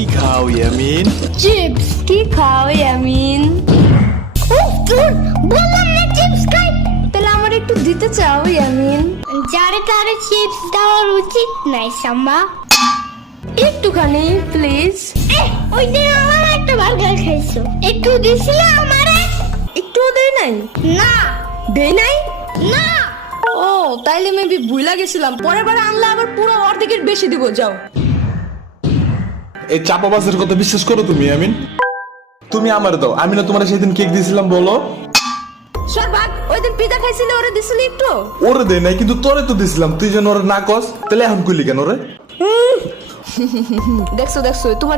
কি খাও ইয়ামিন? চিপস। কি খাও ইয়ামিন? উফ ধুর, বললাম না চিপস খাই। তাহলে আমার একটু দিতে চাও ইয়ামিন? যারে তারে চিপস দেওয়ার উচিত নাই সাম্বা। একটুখানি প্লিজ। ওই দিন আমার একটা বার্গার খাইছো, একটু দিছিলে আমারে? একটু দেই নাই। না দেই নাই। না। ও তাইলে মেবি ভুলা গেছিলাম, পরের বার আনলে আবার পুরো অর্ধেকের বেশি দিব। যাও। এই চাপাবাজের কথা বিশ্বাস করো তুমি ইয়ামিন? তুমি আমার দাও, আমি না তোমার সেদিন কেক দিয়েছিলাম বলো? সরবাক ওই দিন পিজা খাইছিলে, ওরে দিছিলি একটু? ওরে দেয় নাই, কিন্তু তোরে তো দিছিলাম, তুই যেন ওরে না কস, তাহলে এখন কইলি কেন রে? দেখছো দেখছো তোমার